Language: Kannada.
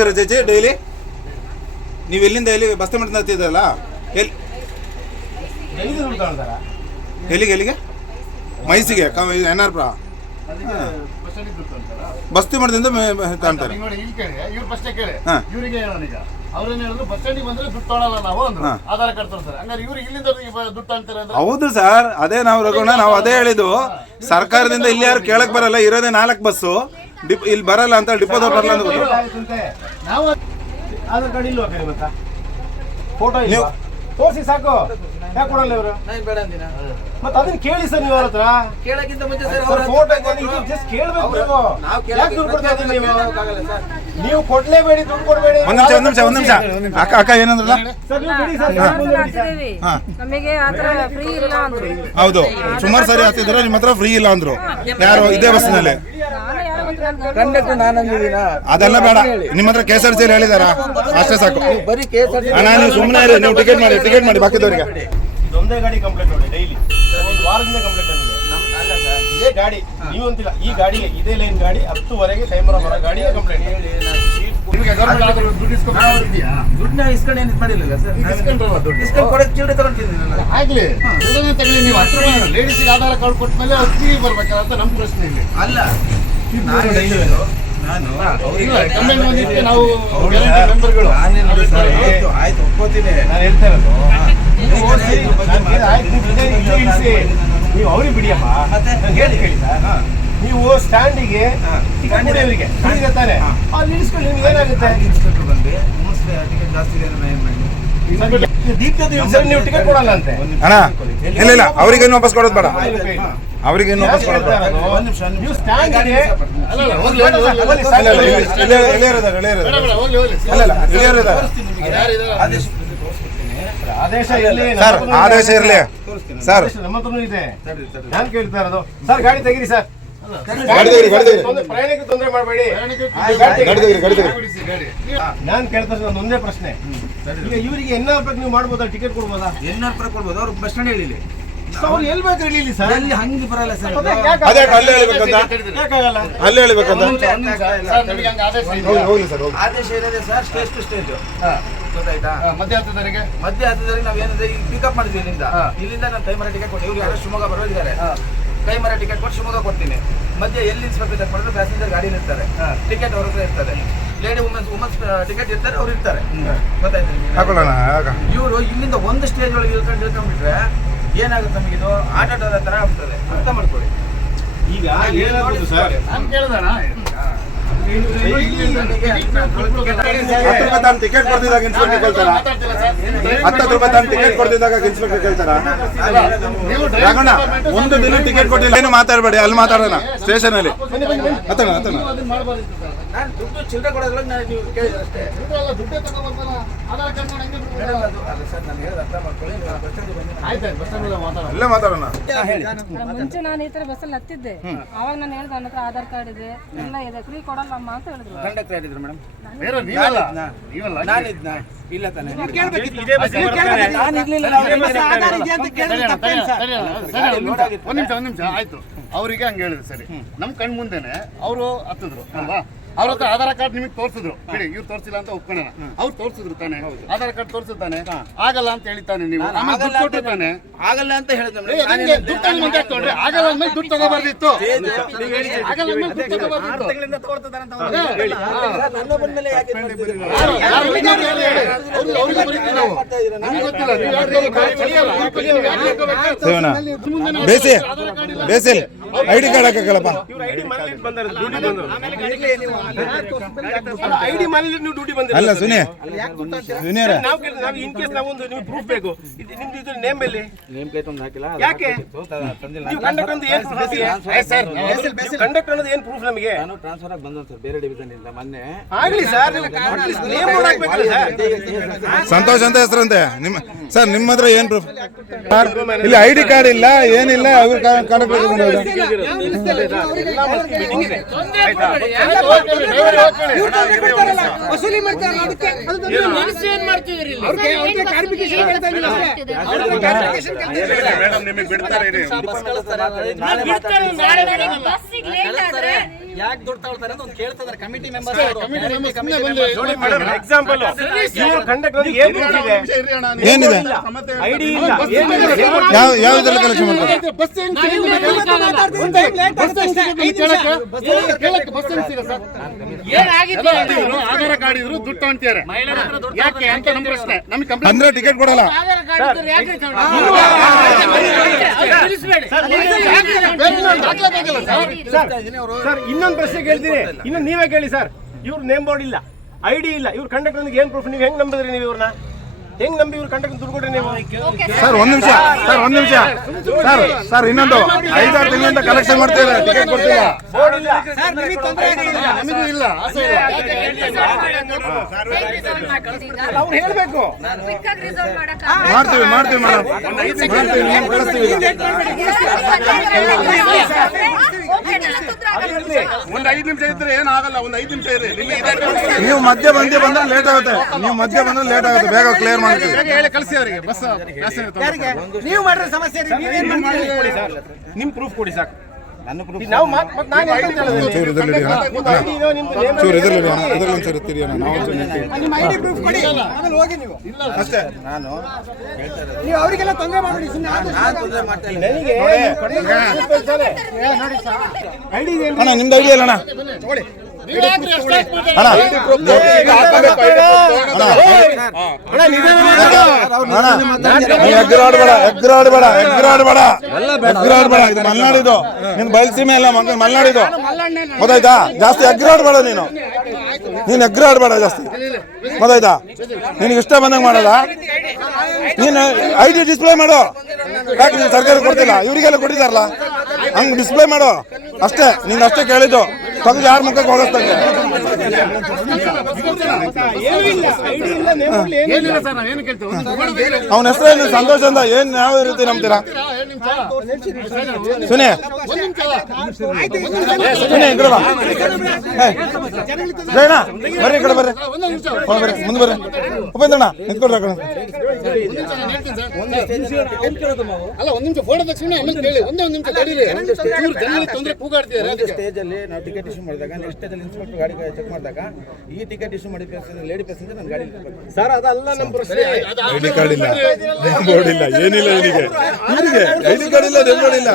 ಹೋಗ್ತೀರಾ ಚೇಚಿ ಡೈಲಿ? ನೀವು ಎಲ್ಲಿಂದ ಎಲ್ಲಿ ಬಸ್ ಸ್ಟ್ಯಾಂಡ್ ಹತ್ತಿದ್ದಲ್ಲ ಎಲ್ಲಿ ಎಲ್ಲಿಗೆ ಎಲ್ಲಿಗೆ? ಮೈಸಿಗೆ ಎನ್ ಆರ್ ಪುರ? ಬಸ್ತಿ ಕಾಣ್ತಾರೆ ಹಾ. ಇವರಿಗೆ ಅವ್ರೇನ್ ಹೇಳಿದ್ರು ಬಸ್ ಸ್ಟ್ಯಾಂಡಿಗೆ ಬಂದ್ರೆ ದುಡ್ಡು ತೊಗೊಳಲ್ಲ ನಾವು ಅಂದ್ರು. ಹಾ. ಆಧಾರ್ ಕಾರ್ಡ್ ತೋರಿಸ್ತಾರೆ. ಹಂಗಾರೆ ಇವ್ರು ಇಲ್ಲಿಂದ ಈ ಬ- ದುಡ್ಡು ತಗೊಂತಾರೆ ಹೌದು ಸರ್ ಅದೇ ನಾವು ರಘುಣ ನಾವು ಅದೇ ಹೇಳಿದ್ದು. ಸರ್ಕಾರದಿಂದ ಇಲ್ಲಿ ಯಾರು ಕೇಳಕ್ ಬರಲ್ಲ ಇರೋದೇ ನಾಲ್ಕು ಬಸ್ಸು. ಇಲ್ಲಿ ಬರಲ್ಲ ಅಂತ ಡಿಪೋ ಬರಲ್ಲ ಅಂತ ಗೊತ್ತು. ನಾವು ಆಧಾರ್ ಕಾರ್ಡ್ ಇಲ್ವಾ ಕೈ ಮತ್ತ ಫೋಟೋ ಇಲ್ವಾ? ತೋರಿಸಿ ಸಾಕು. ಯಾಕೆ ಕೊಡಲ್ಲ ಇವರು? ನಾನು ಬೇಡ ಅಂದಿನ? ಮತ್ತೆ ಅದನ್ನ ಕೇಳಿ ಸರ್ ನೀವು ಅವ್ರ ಹತ್ರ ಕೇಳಕ್ಕಿಂತ ಮುಂಚೆ ಸರ್ ಸರ್ ಫೋಟೋ ಜಸ್ಟ್ ಕೇಳ್ಬೇಕು ನೀವು. ನಾವು ಯಾಕೆ ದುಡ್ಡು ಕೊಡ್ತಾ ಇದ್ದೀರಿ ನೀವು? ಕೇಳಕ್ಕಾಗಲ್ಲ ಸರ್. ನೀವು ಕೊಡ್ಲೇಬೇಡಿ ದುಡ್ಡು ಕೊಡಬೇಡಿ. ಒಂದ್ ನಿಮಿಷ ಒಂದ್ ನಿಮಿಷ ಒಂದ್ ನಿಮಿಷ. ಅಕ್ಕ ಅಕ್ಕ ಏನಂದ್ರಲ್ಲ? ಸರ್ ನೀವು ಬಿಡಿ ಸರ್ ಮುಂದೆ ಬಿಡಿ ಸರ್. ಹಾಕಿದ್ದೀವಿ ಹಾ. ನಮಗೆ ಆತರ ಫ್ರೀ ಇಲ್ಲ ಅಂದ್ರು. ಹೌದು. ಸುಮಾರು ಸರಿ ಆಗ್ತಿದ್ರು ನಿಮ್ಮ ಹತ್ರ ಫ್ರೀ ಇಲ್ಲ ಅಂದ್ರು. ಯಾರು ಇದೇ ಬಸ್ನಲ್ಲಿ ನಾನು ಯಾರು ಗೊತ್ತಿಲ್ಲ, ನನ್ಗೆ ಕಂಡಕ್ಟರ್ ನಾನು ಅಂದಿದ್ದೀನ ಅದೆಲ್ಲ ಬೇಡ ನಿಮ್ಮ ಹತ್ರ ಕೆ ಎಸ್ ಆರ್ ಹೇಳಿದಾರ? ಅಷ್ಟೇ ಸಾಕು. ಬರೀ ಕೆ ಎಸ್ ಆರ್ ಟಿ ಅಣ್ಣ ನೀವು ಸುಮ್ಮನೆ ನೀವು ಟಿಕೆಟ್ ಮಾಡಿ ಟಿಕೆಟ್ ಮಾಡಿ ಬಾಕಿದವರಿಗೆ. ಇದೊಂದೇ ಗಾಡಿ ಕಂಪ್ಲೇಂಟ್ ನೋಡಿ ಡೈಲಿ. ಒಂದು ವಾರದಿಂದ ಕಂಪ್ಲೇಂಟ್ ಇದೇ ಗಾಡಿ. ನೀವು ಅಂತಿಲ್ಲ. ಈ ಗಾಡಿಗೆ ಇದೇ ಲೈನ್ ಗಾಡಿ ಹತ್ತುವರೆಗೆ ಟೈಮರ ಬರೋ ಗಾಡಿಗೆ ಕಂಪ್ಲೇಂಟ್ ದುಡ್ಡನ್ನ ಇಸ್ಕೊಂಡು ಏನು ಮಾಡಿಲ್ಲ ಸರ್? ಇಸ್ಕೊಂಡು ಕೊಡಕ್ಕೆ ಚಿಲ್ಡ್ರೆ ಆಗ್ಲಿ. ದುಡ್ಡನ್ನ ತಗೊಳ್ಳಿ ನೀವು ಹತ್ತು ರೂಪಾಯಿ ಲೇಡೀಸ್ಗೆ ಆಧಾರ್ ಕಾರ್ಡ್ ಕೊಟ್ಟ ಮೇಲೆ ಅವ್ರು ಬರ್ಬೇಕಲ್ಲ ಅಂತ ನಮ್ಮ ಪ್ರಶ್ನೆ ಇಲ್ಲಿ. ಅಲ್ಲ. ನಾನು ಆಯ್ತು ಒಪ್ಕೋತೀನಿ. ನಾನು ಹೇಳ್ತಾ ಇರೋದು. ನೀವು ಅವ್ರಿಗೆ ಬಿಡಿಯಮ್ಮ ಮತ್ತೆ? ನಾನು ಹೇಳಿ ಕೇಳಿ ನೀವು ಸ್ಟ್ಯಾಂಡಿಗೆ ಅವರಿಗೆ ತಾನೆ ನಿಲ್ಲಿಸ್ಕೊಳ್ಳಿ ನಿಮ್ಗೆ ಏನಾಗುತ್ತೆ ಇನ್ಸ್ಪೆಕ್ಟರ್ ಬಂದು ಮುಗಿಸ್ದೆ ಟಿಕೆಟ್ ಜಾಸ್ತಿ ಇದೆ ಅಂದ್ರೆ ಏನು ಮಾಡಿ ದೀಪ್ತಿ ನೀವು ಟಿಕೆಟ್ ಕೊಡಲ್ಲ ಅಂತೆ ಅಣ್ಣ ಇಲ್ಲ ಇಲ್ಲ ಅವ್ರಿಗೇನು ವಾಪಸ್ ಕೊಡೋದು ಬೇಡ ಅವ್ರಿಗೇನು ವಾಪಸ್ ಕೊಡೋದು ಬೇಡ ಹೇಳ್ತಾ ನಿಮಿಷ, ನೀವು. ಆದೇಶ ಇರಲಿ ಸರ್ ನಮ್ಮ ಹತ್ರನೂ ಇದೆ. ನಾನು ಕೇಳ್ತಾ ಇರೋದು. ಸರ್ ಗಾಡಿ ತೆಗೀರಿ ಸರ್ ಗಾಡಿ ತೆಗೀರಿ, ಗಾಡಿ ತೆಗೀರಿ. ತೊಂದ್ರೆ- ಮಾಡಬೇಡಿ. ನಾನು ಕೇಳ್ತಾ ಇರೋದು ಒಂದೇ ಪ್ರಶ್ನೆ. ಈಗ ಇವರಿಗೆ ಎನ್ ಆರ್ ನೀವು ಮಾಡ್ಬೋದಾ? ಟಿಕೆಟ್ ಕೊಡ್ಬೋದಾ? ಎನ್ನಾರು ಪರ ಕೊಡ್ಬೋದು. ಅವ್ರು ಬಸ್ ಸ್ಟ್ಯಾಂಡ್ ಹೇಳಿ ಅವ್ರು ಎಲ್ಲಿ ಬೇಕು ಹೇಳಿ ಸರ್ ಅಲ್ಲಿ ಹಂಗೆ ಬರಲ್ಲ ಸರ್ ಅದೇ ಅಲ್ಲೇ ಹೇಳ್ಬೇಕಂತ? ಯಾಕಾಗಲ್ಲ ಅಲ್ಲೇ ಹೇಳ್ಬೇಕಂತ? ಆದೇಶ ಹೋಗ್ಲಿ ಇದೆಯಾ? ಸರ್ ಆದೇಶ ಇರೋದೇ ಸರ್ ಸ್ಟೇಜ್ ಟು ಸ್ಟೇಜ್ ಹಾ. ಗೊತ್ತಾಯ್ತಾ? ಹಾ, ಮಧ್ಯರಾತ್ರಿವರೆಗೆ ಮಧ್ಯ ನಾವು ಏನಂದ್ರೆ ಇಲ್ಲಿ ಪಿಕಪ್ ಮಾಡಿದ್ವಿ ಇಲ್ಲಿಂದ. ಇಲ್ಲಿಂದ ನಾನು ಕೈಮರ ಟಿಕೆಟ್ ಕೊಟ್ಟು ಇವ್ರು ಯಾರೋ ಶಿವಮೊಗ್ಗ ಬರೋದಿದ್ದಾರೆ ಹಾ. ಕೈಮರ ಟಿಕೆಟ್ ಕೊಟ್ಟು ಶಿವಮೊಗ್ಗ ಕೊಡ್ತೀನಿ. ಮಧ್ಯೆ ಎಲ್ಲಿ ಇನ್ಸ್ಪೆಕ್ಟರ್ ಚೆಕ್ ಮಾಡಿದ್ರೆ ಪ್ಯಾಸೆಂಜರ್ ಗಾಡಿ ಇರ್ತಾರೆ. ಹಾ. ಟಿಕೆಟ್ ಅವ್ರ ಹತ್ರ ಇರ್ತದೆ. ಲೇಡಿ ವುಮೆನ್ಸ್ ವುಮೆನ್ಸ್ ಟಿಕೆಟ್ ಇರ್ತಾರೆ ಅವ್ರು ಇರ್ತಾರೆ. ಗೊತ್ತಾಯ್ತು. ಇವರು ಇಲ್ಲಿಂದ ಒಂದು ಸ್ಟೇಜ್ ಒಳಗೆ ಇಳ್ಕೊಂಡು ಇಳ್ಕೊಂಡ್ಬಿಟ್ರೆ ಏನಾಗುತ್ತೆ ನಮಗೆ ನಮಗಿದು ಆಟೋಟದ ತರ ಆಗ್ತದೆ ಅರ್ಥ ಮಾಡ್ಕೊಳ್ಳಿ. ಈಗ ಏನಾಗುತ್ತೆ ಸರ್. ನಾನು ಕೇಳ್ದಣ ಹತ್ತು ರೂಪಾಯಿ ತಾನು ಟಿಕೆಟ್ ಕೊಡ್ತಿದ್ದಾಗ ಇನ್ಸ್ಪೆಕ್ಟರ್ ಕೇಳ್ತಾರ? ಹತ್ತತ್ತು ರೂಪಾಯಿ ತಾನು ಟಿಕೆಟ್ ಕೊಡ್ತಿದ್ದಾಗ ಇನ್ಸ್ಪೆಕ್ಟರ್ ಕೇಳ್ತಾರ? ರಾಘಣ್ಣ ಒಂದು ದಿನ ಟಿಕೆಟ್ ಕೊಟ್ಟಿಲ್ಲ. ಏನು ಮಾತಾಡಬೇಡಿ, ಅಲ್ಲಿ ಮಾತಾಡೋಣ ಸ್ಟೇಷನ್ ಅಲ್ಲಿ. ಹತ್ತಣ ಹತ್ತಣ ಚಿಲ್ಲರೆ ಕೊಡೋದ್ರೊಳಗೆ ನಾನು ನೀವು ಕೇಳಿದ್ರೆ ಅಷ್ಟೇ. ದುಡ್ಡೇ ತಗೊಂಡ್ಬರ್ತಾನ ಆಧಾರ್ ಕಾರ್ಡ್ ನೋಡಿ ಹಂಗೆ ಬಿಡ್ಬೇಡ. ಅಲ್ಲ ಸರ್ ನಾನು ಹೇಳೋದು ಅರ್ಥ ಮಾಡ್ಕೊಳ್ಳಿ. ನೀವು ಬಸ್ ಸ್ಟ್ಯಾಂಡಿಗೆ ಬನ್ನಿ ಆಯ್ತಾಯ್ತು ಬಸ್ ಸ್ಟ್ಯಾಂಡ್ ಮಾತಾಡೋಣ. ಅಲ್ಲೇ ಮಾತಾಡೋಣ. ಅಲ್ಲ, ಮುಂಚೆ ನಾನು ಈ ತರ ಬಸ್ಸಲ್ಲಿ ಹತ್ತಿದ್ದೆ. ಅವಾಗ ನಾನು ಹೇಳ್ದೆ ನನ್ನ ಹತ್ರ ಆಧಾರ್ ಕಾರ್ಡ್ ಇದೆ ಎಲ್ಲ ಇದೆ ಫ್ರೀ ಕೊಡಲ್ಲಮ್ಮ ಅಂತ ಹೇಳಿದ್ರು. ಕಂಡಕ್ಟರ್ ಹೇಳಿದ್ರು ಮೇಡಮ್? ಬೇರೆ ನೀವಲ್ಲ? ನಾನಿದ್ನಾ? ನೀವಲ್ಲ? ನಾನಿದ್ನ? ಇಲ್ಲ ತಾನೆ. ಇದೇ ಬಸ್ ಬರ್ತಾರೆ. ನಾನು ಇರ್ಲಿಲ್ಲ. ಒಂದ್ ನಿಮಿಷ ಒಂದ್ ನಿಮಿಷ. ಆಯ್ತು. ಅವರಿಗೆ ಹಂಗೆ ಹೇಳಿದ್ರು ಸರಿ. ನಮ್ ಕಣ್ ಮುಂದೆನೆ ಅವರು ಹತ್ತಿದ್ರು ಅಲ್ವಾ? ಅವ್ರ ಹತ್ರ ಆಧಾರ್ ಕಾರ್ಡ್ ನಿಮಗೆ ತೋರಿಸಿದ್ರು ಬಿಡಿ ಇವ್ರು ತೋರಿಸಿಲ್ಲ ಅಂತ ಒಪ್ಕೊಳ್ಳೋಣ ಅವ್ರು ತೋರಿಸಿದ್ರು ತಾನೆ ಆಧಾರ್ ಕಾರ್ಡ್ ತೋರಿಸಿದ್ದಾನೆ ಆಗಲ್ಲ ಅಂತ ಹೇಳಿತಾನೆ ನೀವು ನಾನು ಆಮೇಲೆ ಆಗಲ್ಲ ದುಡ್ಡು ಅಂತ ಕೊಟ್ಟಿದ್ದಾನೆ ಆಗಲ್ಲ ಅಂತ ಹೇಳಿದ್ರೆ ದುಡ್ಡು ಮಂಜಾಕ್ ತಗೊಂಡ್ರೆ ಆಗಲ್ಲ ಅಂದ್ಮೇಲೆ ದುಡ್ಡು ತಗೋಬಾರ್ದಿತ್ತು ಆಗಲ್ಲ ಅಂದ್ಮೇಲೆ ದುಡ್ಡು ತಗೋಬಾರ್ದಿತ್ತು ಅದೇ, ಹಾ. ನನ್ನ ಮೇಲೆ ಯಾಕೆ ಇದ್ ಮಾಡ್ತಿದ್ದೀರಿ? ಯಾರು- ಯಾರು ವಿಜ್ಞಾನಿ ಯಾರು ಹೇಳಿ? ಅವ್ರಿಗೆ- ಅವ್ರಿಗೆ ಬರೀತೀವಿ ನಾವು. ನಮ್ಗೆ ಗೊತ್ತಿಲ್ಲ ನೀವು ಯಾರು ಹೇಳಿ ಗಾಡಿ ಕಲಿಯಲ್ಲ. ನೀವು ಕಲಿಯಲ್ಲ. ಯಾರು ಹೇಳ್ಕೊಬೇಕು? ಶಿವಣ್ಣ ಮುಂದೆ ಬೇಸಿ ಬೇಸಿಲ್ ಐ ಡಿ ಕಾರ್ಡ್ ಹಾಕಲ್ಲಪ್ಪ ಐಡಿ ಐಡಿ ಅಲ್ಲ ಸುನಿ. ಸುನಿಯರ ನಾವು ನಾವು ಇನ್ ಕೇಸ್ ನಾವು ಒಂದು ನಿಮಗೆ ಪ್ರೂಫ್ ಬೇಕು. ಇದು ನಿಮ್ದು ಇದು ನೇಮ್ ಎಲ್ಲಿ? ನೇಮ್ ಪ್ಲೇಟ್ ಒಂದು ಹಾಕಿಲ್ಲ ಯಾಕೆ? ನೀವು ಕಂಡಕ್ಟರ್ ಅಂತ ಏನ್ ಪ್ರೂಫ್ ಕಂಡಕ್ಟರ್ ಅನ್ನೋದು ಏನ್ ಪ್ರೂಫ್ ನಮಗೆ? ನಾನು ಟ್ರಾನ್ಸ್ಫರ್ ಆಗಿ ಬಂದ ಸರ್ ಬೇರೆ ಡಿವಿಷನ್ ಇಂದ ಮೊನ್ನೆ. ಆಗ್ಲಿ ಸರ್ ನೇಮ್ ಬೋರ್ಡ್ ಹಾಕ್ಬೇಕಲ್ಲ ಸರ್ ಸಂತೋಷ್ ಅಂತ ಹೆಸರಂತೆ. ನಿಮ್ಮ ಸರ್ ನಿಮ್ಮ ಹತ್ರ ಏನ್ ಪ್ರೂಫ್ ಇಲ್ಲಿ ಐ ಡಿ ಕಾರ್ಡ್ ಇಲ್ಲ ಏನಿಲ್ಲ ಅವ್ರ ಕಾರ್ಡ್ ವಸೂಲಿ ಮಾಡ್ತಾರೆ ಅದಕ್ಕೆ ಅದು ಮೇಡಮ್ ನಿಮಗೆ ಬಿಡ್ತಾರೆ ಯಾಕೆ ದುಡ್ಡು ತಗೊಳ್ತಾರೆ ಅಂತ ಒಂದು ಕೇಳ್ತಿದ್ದಾರೆ ಕಮಿಟಿ ಮೆಂಬರ್ಸ್ ಮೆಂಬರ್ ಎಕ್ಸಾಂಪಲ್ ಇವ್ರು ಕಂಡಕ್ಟರ್ ಏನ್ proof ಇದೆ ಏನಿದೆ ಐಡಿ ಇಲ್ಲ ಏನಿದೆ ಯಾವ ಯಾವ ಇದ್ರಲ್ಲಿ ಕಲೆಕ್ಷನ್ ಮಾಡ್ತಾರೆ ಬಸ್? ಇವ್ರು ಆಧಾರ ಕಾರ್ಡ್ ಇದ್ರು ದುಡ್ಡು ತಗೊಂತಾರೆ ಯಾಕೆ ಅಂತ ನಮ್ಮ ಪ್ರಶ್ನೆ ನಮ್ಗೆ ಕಂಪ್ಲೇಂಟ್ ಅಂದ್ರೆ ಟಿಕೆಟ್ ಕೊಡಲ್ಲ ಸರ್ ಸರ್ ಇನ್ನೊಂದು ಪ್ರಶ್ನೆ ಕೇಳ್ತೀನಿ. ಇನ್ನು ನೀವೇ ಕೇಳಿ ಸರ್. ಇವ್ರ ನೇಮ್ ಬೋರ್ಡ್ ಇಲ್ಲ. ಐಡಿ ಇಲ್ಲ. ಇವ್ರ ಕಂಡಕ್ಟರ್ ಏನ್ ಪ್ರೂಫ್ ನೀವು ಹೆಂಗ್ ನಂಬಿದ್ರಿ ನೀವು ಇವ್ರನ್ನ? ಹೆಂಗ್ ನಂಬಿ ಇವ್ರ ಕಂಡಕ್ಟರ್ ದುಡ್ಡು ಕೊಡ್ರಿ ನೀವು? ಸರ್ ಒಂದ್ ನಿಮಿಷ. ಸರ್ ಒಂದ್ ನಿಮಿಷ. ಸರ್ ಸರ್ ಇನ್ನೊಂದು. ಐದಾರು ತಿಂಗಳಿಂದ ಕಲೆಕ್ಷನ್ ಮಾಡ್ತೇವೆ ಟಿಕೆಟ್ ಕೊಡ್ತಿಲ್ಲ ಬೋರ್ಡ್ ಇಲ್ಲ. ನಮಗೂ ಇಲ್ಲ. ಆಸೆ ಇಲ್ಲ. ಅವ್ರು ಹೇಳ್ಬೇಕು. ಮಾಡ್ತೀವಿ ಮಾಡ್ತೀವಿ ಮೇಡಮ್ ಮಾಡ್ತೀವಿ ನೀವು ಕಳಿಸ್ತೀವಿ ಒಂದ್ ಐದು ನಿಮಿಷ ಇದ್ರೆ ಏನಾಗಲ್ಲ ಒಂದ್ ಐದು ನಿಮಿಷ ಇರಿ. ನಿಮಗೆ ಇದೆ ನೀವು ಮಧ್ಯ ಬಂದಿ ಬಂದ್ರೆ ಲೇಟ್ ಆಗುತ್ತೆ. ನೀವು ಮಧ್ಯ ಬಂದ್ರೆ ಲೇಟ್ ಆಗುತ್ತೆ. ಬೇಗ ಕ್ಲಿಯರ್ ಮಾಡ್ತೀವಿ. ಬೇಗ ಹೇಳಿ ಕಳಿಸಿ ಅವರಿಗೆ. ಬಸ್ ನೀವು ಮಾಡಿರೋ ಸಮಸ್ಯೆ ನೀವೇನ್ ಮಾಡ್ತೀರಿ? ಕೊಡಿ ಸರ್ ನಿಮ್ ಪ್ರೂಫ್ ಕೊಡಿ ಸಾಕು. ನಾವು ಮಾತ್ ಮಾತ್ ನಾನು ಎಂತ ಅಂತ ಹೇಳಿದೆ? ಚೂರು ಇದ್ರಲ್ಲಿ ನಿಮ್ದು ಚೂರು ಇದ್ರಲ್ಲಿ ಅಣ್ಣ. ಇದ್ರಲ್ಲಿ ನಾವು. ನಿಮ್ಮ ಐಡಿ ಪ್ರೂಫ್ ಕೊಡಿ. ಆಮೇಲೆ ಹೋಗಿ ನೀವು. ಅಷ್ಟೇ. ನೀವು ಅವರಿಗೆಲ್ಲ ತೊಂದರೆ ಮಾಡಬೇಡಿ. ಸುಮ್ಮನೆ ನನಗೆ ನೀವು conductor proof ಹೇಳ್ತಾರೆ. ಇದೆ ಅಣ್ಣ ನಿಮ್ದು ಐಡಿಯಾ ಅಲ್ಲ ಅಣ್ಣ. ಅಣ್ಣ ಇದು ಮಲ್ನಾಡಿದು. ನಿನ್ ಬಯಲ್ಸೀಮೆ ಎಲ್ಲ ಮಲ್ನಾಡಿದ್ದು ಮಲ್ನಾಡಿದು. ಗೊತ್ತಾಯ್ತಾ? ಜಾಸ್ತಿ ಎಗ್ರಾಡ್ಬೇಡ ನೀನು. ನೀನ್ ಎಗ್ರಾಡ್ಬೇಡ ಜಾಸ್ತಿ. ಗೊತ್ತಾಯ್ತಾ? ನಿನಗೆ ಇಷ್ಟ ಬಂದಂಗೆ ಮಾಡಲ್ಲ ನೀನು ಐ ಡಿ ಡಿಸ್ಪ್ಲೇ ಮಾಡು. ಯಾಕೆ ನೀನು ಸರ್ಕಾರ ಕೊಡ್ತಿಲ್ಲ? ಇವರಿಗೆಲ್ಲ ಕೊಟ್ಟಿದಾರಲ್ಲ ಹಂಗೆ ಡಿಸ್ಪ್ಲೇ ಮಾಡು. ಅಷ್ಟೇ ನಿಂಗೆ ಅಷ್ಟೇ ಕೇಳಿದ್ದು. ತೆಗೆದು ಯಾರ ಮುಖಕ್ಕೆ ಒಂದು ಅವನ ಹೆಸರು ಏನು? ಸಂತೋಷ ಅಂತ. ಏನ್ ಯಾವ ರೀತಿ ನಂಬ್ತೀರಾ? ಸುನಿ. ಸುನಿ ಜಯಣ್ಣ ಬರ್ರಿ, ಈ ಬರ್ರಿ. ಬರ್ರಿ ಮುಂದೆ ಬರ್ರಿ. ಉಪೇಂದ್ರಣ್ಣ ನಿಂತ್ಕೊಳ್ರಿ ಆ ಕಡೆ. ಅಲ್ಲ ಒಂದ್ ನಿಮಿಷ ಫೋಟೋ ತಕ್ಷಣ ಆಮೇಲೆ ಕೇಳಿ ಒಂದೇ ಒಂದ್ ನಿಮಿಷ ತಡೀರಿ. ಇವ್ರು ಜನರಿಗೆ ತೊಂದರೆ ಕೂಗಾಡ್ತಿದ್ದಾರೆ ಸ್ಟೇಜ್ ಅಲ್ಲಿ ನಾವು ಟಿಕೆಟ್ ಇಶ್ಯೂ ಮಾಡಿದಾಗ ನೆಕ್ಸ್ಟ್ ಸ್ಟೇಜ್ ಅಲ್ಲಿ ಇನ್ಸ್ಪೆಕ್ಟರ್ ಗಾಡಿ ಚೆಕ್ ಮಾಡಿದಾಗ ಈ ಟಿಕೆಟ್ ಇಶ್ಯೂ ಮಾಡಿ ಪ್ಯಾಸೆಂಜರ್ ಲೇಡಿ ಪ್ಯಾಸೆಂಜರ್ ನನ್ನ ಗಾಡಿ ಸರ್ ಅದಲ್ಲ ನಮ್ಮ ಪ್ರಶ್ನೆ. ಐಡಿ ಕಾರ್ಡ್ ಇಲ್ಲ. ಬೋರ್ಡ್ ಇಲ್ಲ. ಏನಿಲ್ಲ ಇವನಿಗೆ. ಇವನಿಗೆ ಐ ಡಿ ಕಾರ್ಡ್ ಇಲ್ಲ ಬೋರ್ಡ್ ಇಲ್ಲ.